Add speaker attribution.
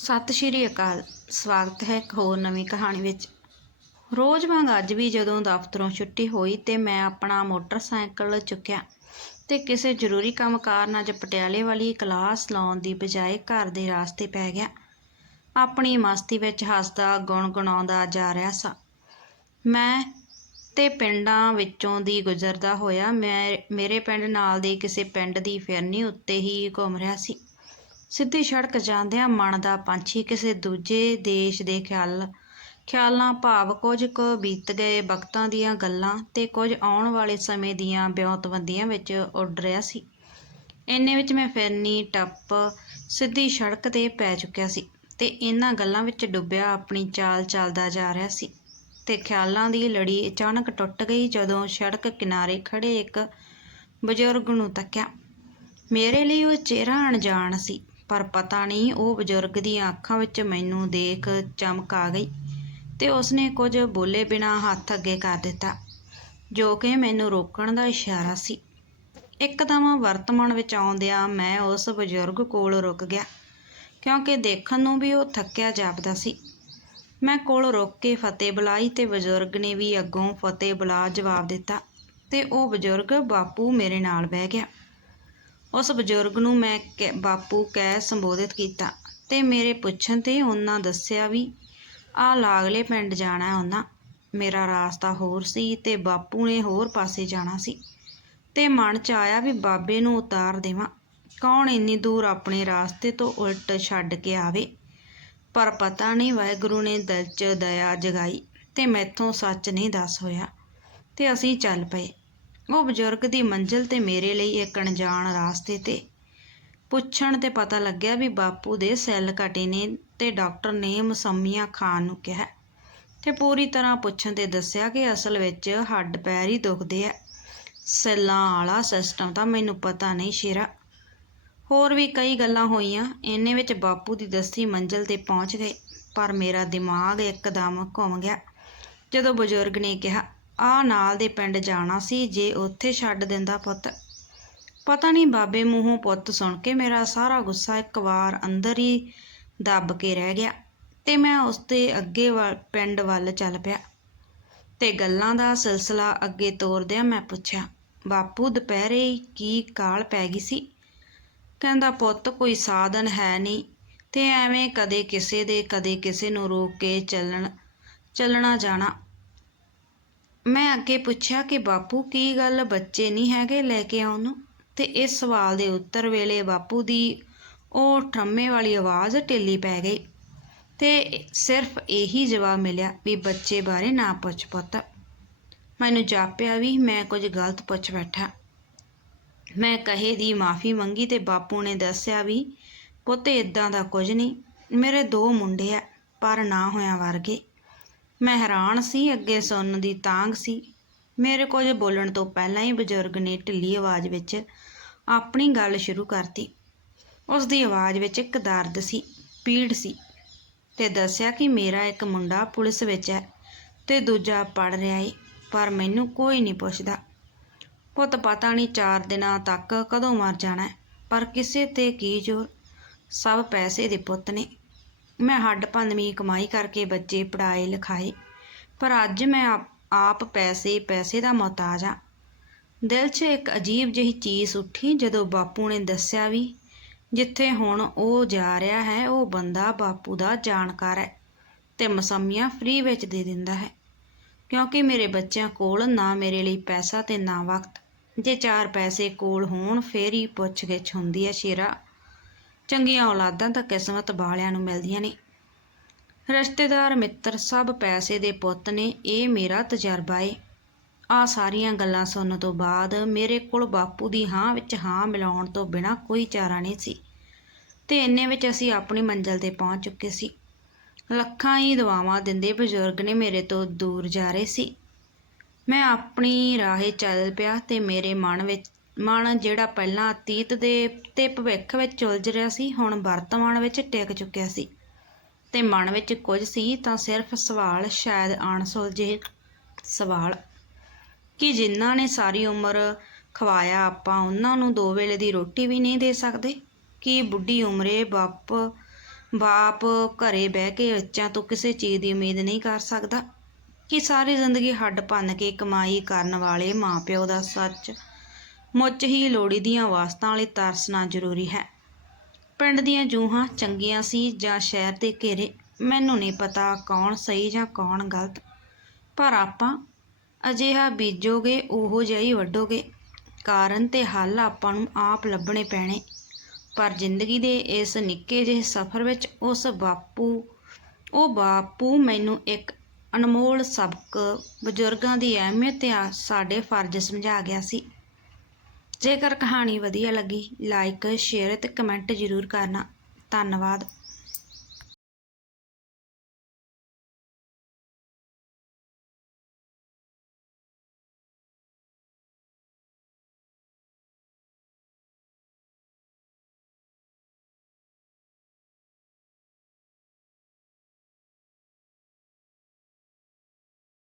Speaker 1: ਸਤਿ ਸ਼੍ਰੀ ਅਕਾਲ। ਸਵਾਗਤ ਹੈ ਇੱਕ ਹੋਰ ਨਵੀਂ ਕਹਾਣੀ ਵਿੱਚ। ਰੋਜ਼ ਵਾਂਗ ਅੱਜ ਵੀ ਜਦੋਂ ਦਫ਼ਤਰੋਂ ਛੁੱਟੀ ਹੋਈ ਤੇ ਮੈਂ ਆਪਣਾ ਮੋਟਰਸਾਈਕਲ ਚੁੱਕਿਆ ਤੇ ਕਿਸੇ ਜ਼ਰੂਰੀ ਕੰਮ ਕਾਰਨ ਅੱਜ ਪਟਿਆਲੇ ਵਾਲੀ ਕਲਾਸ ਲਾਉਣ ਦੀ ਬਜਾਏ ਘਰ ਦੇ ਰਾਸਤੇ ਪੈ ਗਿਆ। ਆਪਣੀ ਮਸਤੀ ਵਿੱਚ ਹੱਸਦਾ, ਗੁਣਗੁਣਾਉਂਦਾ ਜਾ ਰਿਹਾ ਸਾਂ। ਮੈਂ ਤੇ ਪਿੰਡਾਂ ਵਿੱਚੋਂ ਦੀ ਗੁਜ਼ਰਦਾ ਹੋਇਆ, ਮੈਂ, ਮੇਰੇ ਪਿੰਡ ਨਾਲ ਦੇ ਕਿਸੇ ਪਿੰਡ ਦੀ ਫਿਰਨੀ ਉੱਤੇ ਹੀ ਘੁੰਮ ਰਿਹਾ ਸੀ। ਸਿੱਧੀ ਸੜਕ ਜਾਂਦਿਆਂ ਮਨ ਦਾ ਪੰਛੀ ਕਿਸੇ ਦੂਜੇ ਦੇਸ਼ ਦੇ ਖਿਆਲ, ਖਿਆਲਾਂ ਭਾਵ ਕੁਝ ਕੁ ਬੀਤ ਗਏ ਵਕਤਾਂ ਦੀਆਂ ਗੱਲਾਂ ਤੇ ਕੁਝ ਆਉਣ ਵਾਲੇ ਸਮੇਂ ਦੀਆਂ ਬਿਉਂਤਬੰਦੀਆਂ ਵਿੱਚ ਉੱਡ ਰਿਹਾ ਸੀ। ਇੰਨੇ ਵਿੱਚ ਮੈਂ ਫਿਰਨੀ ਟੱਪ ਸਿੱਧੀ ਸੜਕ ਤੇ ਪੈ ਚੁੱਕਿਆ ਸੀ ਤੇ ਇਹਨਾਂ ਗੱਲਾਂ ਵਿੱਚ ਡੁੱਬਿਆ ਆਪਣੀ ਚਾਲ ਚੱਲਦਾ ਜਾ ਰਿਹਾ ਸੀ ਤੇ ਖਿਆਲਾਂ ਦੀ ਲੜੀ ਅਚਾਨਕ ਟੁੱਟ ਗਈ ਜਦੋਂ ਸੜਕ ਕਿਨਾਰੇ ਖੜੇ ਇੱਕ ਬਜ਼ੁਰਗ ਨੂੰ ਤੱਕਿਆ, ਮੇਰੇ ਲਈ ਉਹ ਚਿਹਰਾ ਅਣਜਾਣ ਸੀ। ਪਰ ਪਤਾ ਨਹੀਂ, ਉਹ ਬਜ਼ੁਰਗ ਦੀਆਂ ਅੱਖਾਂ ਵਿੱਚ ਮੈਨੂੰ ਦੇਖ ਚਮਕ ਆ ਗਈ ਤੇ ਉਸਨੇ ਕੁਝ ਬੋਲੇ ਬਿਨਾ ਹੱਥ ਅੱਗੇ ਕਰ ਦਿੱਤਾ, ਜੋ ਕਿ ਮੈਨੂੰ ਰੋਕਣ ਦਾ ਇਸ਼ਾਰਾ ਸੀ। ਇੱਕਦਮ ਵਰਤਮਾਨ ਵਿੱਚ ਆਉਂਦਿਆਂ ਮੈਂ ਉਸ ਬਜ਼ੁਰਗ ਕੋਲ ਰੁਕ ਗਿਆ, ਕਿਉਂਕਿ ਦੇਖਣ ਨੂੰ ਵੀ ਉਹ ਥੱਕਿਆ ਜਾਪਦਾ ਸੀ। ਮੈਂ ਕੋਲ ਰੁਕ ਕੇ ਫਤਿਹ ਬੁਲਾਈ ਤੇ ਬਜ਼ੁਰਗ ਨੇ ਵੀ ਅੱਗੋਂ ਫਤਿਹ ਬੁਲਾ ਜਵਾਬ ਦਿੱਤਾ ਤੇ ਉਹ ਬਜ਼ੁਰਗ ਬਾਪੂ ਮੇਰੇ ਨਾਲ ਬਹਿ ਗਿਆ। ਉਸ ਬਜ਼ੁਰਗ ਨੂੰ ਮੈਂ ਕਹਿ- ਬਾਪੂ ਕਹਿ ਸੰਬੋਧਿਤ ਕੀਤਾ ਤੇ ਮੇਰੇ ਪੁੱਛਣ ਤੇ ਉਹਨਾਂ ਦੱਸਿਆ ਵੀ, ਆ ਲਾਗਲੇ ਪਿੰਡ ਜਾਣਾ ਉਹਨਾਂ। ਮੇਰਾ ਰਾਸਤਾ ਹੋਰ ਸੀ ਤੇ ਬਾਪੂ ਨੇ ਹੋਰ ਪਾਸੇ ਜਾਣਾ ਸੀ। ਤੇ ਮਨ ਚ ਆਇਆ ਵੀ ਬਾਬੇ ਨੂੰ ਉਤਾਰ ਦੇਵਾਂ। ਕੌਣ ਇੰਨੀ ਦੂਰ ਆਪਣੇ ਰਾਸਤੇ ਤੋਂ ਉਲਟ ਛੱਡ ਕੇ ਆਵੇ? ਪਰ ਪਤਾ ਨਹੀਂ ਵਾਹਿਗੁਰੂ ਨੇ ਦਿਲ 'ਚ ਦਇਆ ਜਗਾਈ ਤੇ ਮੈਥੋਂ ਸੱਚ ਨਹੀਂ ਦੱਸ ਹੋਇਆ। ਤੇ ਅਸੀਂ ਚੱਲ ਪਏ। ਉਹ ਬਜ਼ੁਰਗ ਦੀ ਮੰਜ਼ਿਲ ਤੇ ਮੇਰੇ ਲਈ ਇੱਕ ਅਣਜਾਣ ਰਾਸਤੇ ਤੇ ਪੁੱਛਣ ਤੇ ਪਤਾ ਲੱਗਿਆ ਵੀ ਬਾਪੂ ਦੇ ਸੈੱਲ ਘਟੇ ਨੇ ਤੇ ਡਾਕਟਰ ਨੇ ਮਸੰਮੀਆਂ ਖਾਨ ਨੂੰ ਕਿਹਾ ਤੇ ਪੂਰੀ ਤਰ੍ਹਾਂ ਪੁੱਛਣ ਤੇ ਦੱਸਿਆ ਕਿ ਅਸਲ ਵਿੱਚ ਹੱਡ ਪੈਰ ਹੀ ਦੁਖਦੇ ਆ। ਸੈੱਲਾਂ ਵਾਲਾ ਸਿਸਟਮ ਤਾਂ ਮੈਨੂੰ ਪਤਾ ਨਹੀਂ ਸ਼ੇਰਾ। ਹੋਰ ਵੀ ਕਈ ਗੱਲਾਂ ਹੋਈਆਂ, ਇੰਨੇ ਵਿੱਚ ਬਾਪੂ ਦੀ ਦੱਸੀ ਮੰਜ਼ਿਲ ਤੇ ਪਹੁੰਚ ਗਏ ਪਰ ਮੇਰਾ ਦਿਮਾਗ ਇੱਕਦਮ ਘੁੰਮ ਗਿਆ। ਜਦੋਂ ਬਜ਼ੁਰਗ ਨੇ ਕਿਹਾ ਆ ਨਾਲ ਦੇ ਪਿੰਡ ਜਾਣਾ ਸੀ, ਜੇ ਉੱਥੇ ਛੱਡ ਦਿੰਦਾ ਪੁੱਤ। ਪਤਾ ਨਹੀਂ ਬਾਬੇ ਮੂੰਹੋਂ ਪੁੱਤ ਸੁਣ ਕੇ ਮੇਰਾ ਸਾਰਾ ਗੁੱਸਾ ਇੱਕ ਵਾਰ ਅੰਦਰ ਹੀ ਦੱਬ ਕੇ ਰਹਿ ਗਿਆ ਤੇ ਮੈਂ ਉਸ ਦੇ ਅੱਗੇ ਵੱਲ, ਪਿੰਡ ਵੱਲ ਚੱਲ ਪਿਆ। ਤੇ ਗੱਲਾਂ ਦਾ ਸਿਲਸਿਲਾ ਅੱਗੇ ਤੋਰਦਿਆਂ ਮੈਂ ਪੁੱਛਿਆ, ਬਾਪੂ, ਦੁਪਹਿਰੇ ਕੀ ਕਾਲ ਪੈ ਗਈ ਸੀ? ਕਹਿੰਦਾ, ਪੁੱਤ, ਕੋਈ ਸਾਧਨ ਹੈ ਨਹੀਂ ਤੇ ਐਵੇਂ ਕਦੇ ਕਿਸੇ ਦੇ, ਕਦੇ ਕਿਸੇ ਨੂੰ ਰੋਕ ਕੇ ਚੱਲਣ, ਚੱਲਣਾ ਜਾਣਾ। ਮੈਂ ਅੱਗੇ ਪੁੱਛਿਆ ਕਿ ਬਾਪੂ ਕੀ ਗੱਲ ਬੱਚੇ ਨਹੀਂ ਹੈਗੇ ਲੈ ਕੇ ਆਉਣ ਨੂੰ? ਤੇ ਇਸ ਸਵਾਲ ਦੇ ਉੱਤਰ ਵੇਲੇ ਬਾਪੂ ਦੀ ਉਹ ਠੰਮੇ ਵਾਲੀ ਆਵਾਜ਼ ਢਿੱਲੀ ਪੈ ਗਈ। ਤੇ ਸਿਰਫ ਇਹੀ ਜਵਾਬ ਮਿਲਿਆ ਵੀ ਬੱਚੇ ਬਾਰੇ ਨਾ ਪੁੱਛ ਪੁੱਤ। ਮੈਨੂੰ ਜਾਪਿਆ ਵੀ ਮੈਂ ਕੁਝ ਗਲਤ ਪੁੱਛ ਬੈਠਾ। ਮੈਂ ਕਹੇ ਦੀ ਮਾਫੀ ਮੰਗੀ ਤੇ ਬਾਪੂ ਨੇ ਦੱਸਿਆ ਵੀ, ਪੁੱਤ ਇਦਾਂ ਦਾ ਕੁਝ ਨਹੀਂ। ਮੇਰੇ ਦੋ ਮੁੰਡੇ ਆ, ਪਰ ਨਾ ਹੋਇਆ ਵਰਗੇ। ਮੈਂ ਹੈਰਾਨ ਸੀ, ਅੱਗੇ ਸੁਣਨ ਦੀ ਤਾਂਗ ਸੀ। ਮੇਰੇ ਕੁਝ ਬੋਲਣ ਤੋਂ ਪਹਿਲਾਂ ਹੀ ਬਜ਼ੁਰਗ ਨੇ ਢਿੱਲੀ ਆਵਾਜ਼ ਵਿੱਚ ਆਪਣੀ ਗੱਲ ਸ਼ੁਰੂ ਕਰਤੀ। ਉਸ ਦੀ ਆਵਾਜ਼ ਵਿੱਚ ਇੱਕ ਦਰਦ ਸੀ, ਪੀੜ ਸੀ ਤੇ ਦੱਸਿਆ ਕਿ ਮੇਰਾ ਇੱਕ ਮੁੰਡਾ ਪੁਲਿਸ ਵਿੱਚ ਹੈ ਤੇ ਦੂਜਾ ਪੜ ਰਿਹਾ ਏ, ਪਰ ਮੈਨੂੰ ਕੋਈ ਨਹੀਂ ਪੁੱਛਦਾ। ਪੁੱਤ ਪਤਾ ਨਹੀਂ ਚਾਰ ਦਿਨਾਂ ਤੱਕ ਕਦੋਂ ਮਰ ਜਾਣਾ ਪਰ ਕਿਸੇ ਤੇ ਕੀ ਜ਼ੋਰ। ਸਭ ਪੈਸੇ ਦੇ ਪੁੱਤ ਨੇ। ਮੈਂ ਹੱਡ ਭੰਨਵੀਂ ਕਮਾਈ ਕਰਕੇ ਬੱਚੇ ਪੜਾਏ ਲਿਖਾਏ, ਪਰ ਅੱਜ ਮੈਂ ਆਪ- ਆਪ ਪੈਸੇ ਪੈਸੇ ਦਾ ਮੁਹਤਾਜ ਹਾਂ। ਦਿਲ 'ਚ ਇੱਕ ਅਜੀਬ ਜਿਹੀ ਚੀਜ਼ ਉੱਠੀ ਜਦੋਂ ਬਾਪੂ ਨੇ ਦੱਸਿਆ ਵੀ, ਜਿੱਥੇ ਹੁਣ ਉਹ ਜਾ ਰਿਹਾ ਹੈ, ਉਹ ਬੰਦਾ ਬਾਪੂ ਦਾ ਜਾਣਕਾਰ ਹੈ ਤੇ ਮਸੰਮੀਆਂ ਫ੍ਰੀ ਵਿੱਚ ਦੇ ਦਿੰਦਾ ਹੈ। ਕਿਉਂਕਿ ਮੇਰੇ ਬੱਚਿਆਂ ਕੋਲ ਨਾ ਮੇਰੇ ਲਈ ਪੈਸਾ ਤੇ ਨਾ ਵਕਤ। ਜੇ ਚਾਰ ਪੈਸੇ ਕੋਲ ਹੋਣ, ਫੇਰ ਹੀ ਪੁੱਛ ਗਿੱਛ ਹੁੰਦੀ ਹੈ ਸ਼ੇਰਾ। ਚੰਗੀਆਂ ਔਲਾਦਾਂ ਤਾਂ ਕਿਸਮਤ ਵਾਲਿਆਂ ਨੂੰ ਮਿਲਦੀਆਂ ਨੇ। ਰਿਸ਼ਤੇਦਾਰ, ਮਿੱਤਰ, ਸਭ ਪੈਸੇ ਦੇ ਪੁੱਤ ਨੇ ਇਹ ਮੇਰਾ ਤਜਰਬਾ ਏ। ਆ ਸਾਰੀਆਂ ਗੱਲਾਂ ਸੁਣਨ ਤੋਂ ਬਾਅਦ ਮੇਰੇ ਕੋਲ ਬਾਪੂ ਦੀ ਹਾਂ ਵਿੱਚ ਹਾਂ ਮਿਲਾਉਣ ਤੋਂ ਬਿਨਾ ਕੋਈ ਚਾਰਾ ਨਹੀਂ ਸੀ ਤੇ ਇੰਨੇ ਵਿੱਚ ਅਸੀਂ ਆਪਣੀ ਮੰਜ਼ਲ ਤੇ ਪਹੁੰਚ ਚੁੱਕੇ ਸੀ। ਲੱਖਾਂ ਹੀ ਦਵਾਵਾਂ ਦਿੰਦੇ ਬਜ਼ੁਰਗ ਨੇ ਮੇਰੇ ਤੋਂ ਦੂਰ ਜਾ ਰਹੇ ਸੀ। ਮੈਂ ਆਪਣੀ ਰਾਹੇ ਚੱਲ ਪਿਆ ਤੇ ਮੇਰੇ ਮਨ ਵਿੱਚ ਮਨ ਜਿਹੜਾ ਪਹਿਲਾਂ ਅਤੀਤ ਦੇ ਤੇ ਭਵਿੱਖ ਵਿੱਚ ਉਲਝ ਰਿਹਾ ਸੀ, ਹੁਣ ਵਰਤਮਾਨ ਵਿੱਚ ਟਿਕ ਚੁੱਕਿਆ ਸੀ। ਤੇ ਮਨ ਵਿੱਚ ਕੁਝ ਸੀ ਤਾਂ ਸਿਰਫ ਸਵਾਲ, ਸ਼ਾਇਦ ਅਣਸੁਲਝੇ ਸਵਾਲ, ਕਿ ਜਿਨ੍ਹਾਂ ਨੇ ਸਾਰੀ ਉਮਰ ਖਵਾਇਆ, ਆਪਾਂ ਉਹਨਾਂ ਨੂੰ ਦੋ ਵੇਲੇ ਦੀ ਰੋਟੀ ਵੀ ਨਹੀਂ ਦੇ ਸਕਦੇ? ਕਿ ਬੁੱਢੀ ਉਮਰੇ ਬਾਪ ਬਾਪ ਘਰੇ ਬਹਿ ਕੇ ਬੱਚਿਆਂ ਤੋਂ ਕਿਸੇ ਚੀਜ਼ ਦੀ ਉਮੀਦ ਨਹੀਂ ਕਰ ਸਕਦਾ? ਕਿ ਸਾਰੀ ਜ਼ਿੰਦਗੀ ਹੱਡ ਭੰਨ ਕੇ ਕਮਾਈ ਕਰਨ ਵਾਲੇ ਮਾਪਿਓ ਦਾ ਸੱਚ ਮੁੱਚ ਹੀ ਲੋੜੀ ਦੀਆਂ ਵਾਸਤਾਂ ਵਾਲੇ ਤਰਸਣਾ ਜ਼ਰੂਰੀ ਹੈ। ਪਿੰਡ ਦੀਆਂ ਜੂਹਾਂ ਚੰਗੀਆਂ ਸੀ ਜਾਂ ਸ਼ਹਿਰ ਦੇ ਘੇਰੇ? ਮੈਨੂੰ ਨਹੀਂ ਪਤਾ ਕੌਣ ਸਹੀ ਜਾਂ ਕੌਣ ਗਲਤ। ਪਰ ਆਪਾਂ ਅਜਿਹਾ ਬੀਜੋਗੇ, ਉਹੋ ਜਿਹਾ ਹੀ ਵੱਢੋਗੇ। ਕਾਰਨ ਤੇ ਹੱਲ ਆਪਾਂ ਨੂੰ ਆਪ ਲੱਭਣੇ ਪੈਣੇ। ਪਰ ਜ਼ਿੰਦਗੀ ਦੇ ਇਸ ਨਿੱਕੇ ਜਿਹੇ ਸਫ਼ਰ ਵਿੱਚ ਉਸ ਬਾਪੂ, ਉਹ ਬਾਪੂ ਮੈਨੂੰ ਇੱਕ ਅਨਮੋਲ ਸਬਕ ਬਜ਼ੁਰਗਾਂ ਦੀ ਅਹਿਮੀਅਤ ਤੇ ਸਾਡੇ ਫਰਜ਼ ਸਮਝਾ ਗਿਆ ਸੀ। ਜੇਕਰ ਕਹਾਣੀ ਵਧੀਆ ਲੱਗੀ ਲਾਈਕ ਸ਼ੇਅਰ ਤੇ ਕਮੈਂਟ ਜ਼ਰੂਰ ਕਰਨਾ। ਧੰਨਵਾਦ।